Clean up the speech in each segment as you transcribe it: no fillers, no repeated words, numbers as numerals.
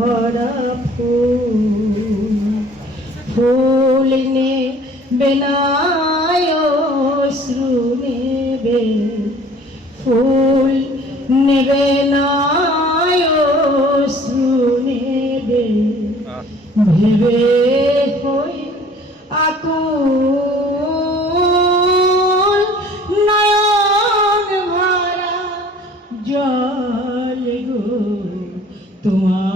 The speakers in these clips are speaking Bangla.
ভরা ফুল ফুল নেবে না অশ্রু নেবে ফুল নেবে না অশ্রু নেবে ভেবে হই আকুল নয়ন ভরা জল গো তোমার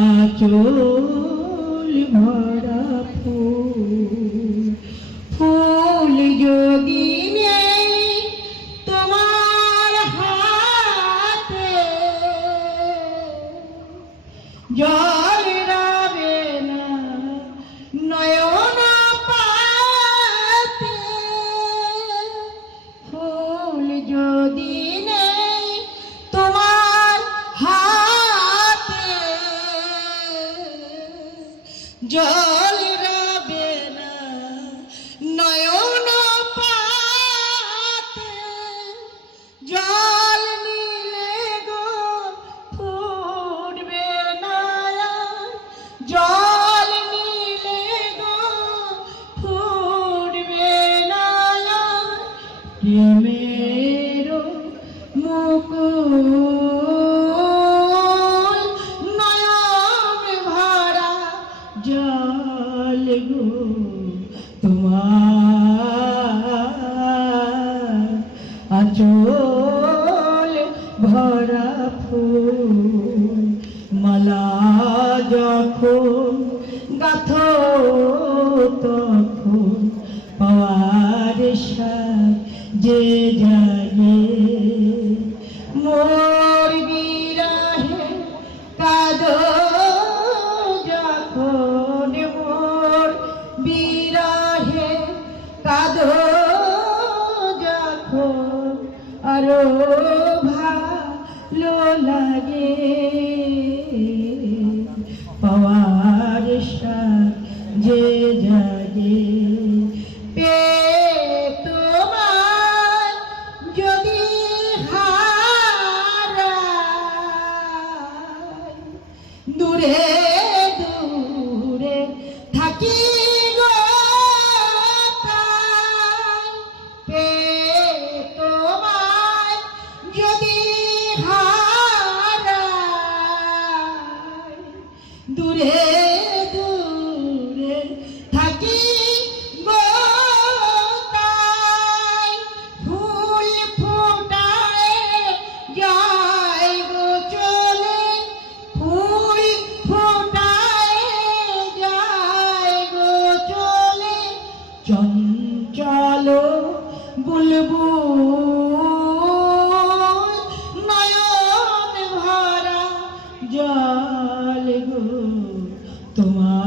আঁচল ভরা ফুল ফুল যদি নেই তোমার হাতে জল রাবে না নয়ন পাতে ফুল যদি নেই তোমার হাতে জল রাবে না নয়ন পাতে জল নিলে গো ফুটবে না জল নিলে গো ফুটবে না প্রেমের মুকুল নয়ন ভরা জল গো তোমার আঁচল ভরা ফুল মালা যখন গাথো তখন পাওয়ার সাজে জাগে মোর বিরহে কাঁদো যখন মোর বিরহে কাঁদো যখন আরো ভালো লাগে পাওয়ার সাজে জাগে তোমার যদি হারাই দূরে দূরে থাকি গো তোমার যদি হারাই দূরে দূরে থাকি গো তাই ফুল ফোটায় যায় গো চলে ফুল ফোটায় যায় গো চলে চঞ্চল বুলবুল নয়ন ভরা জল গো তোমার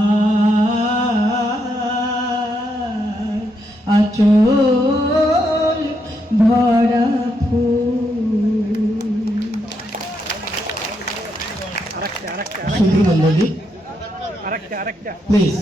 আঁচল ভরা ফুল সুন্দর প্লিজ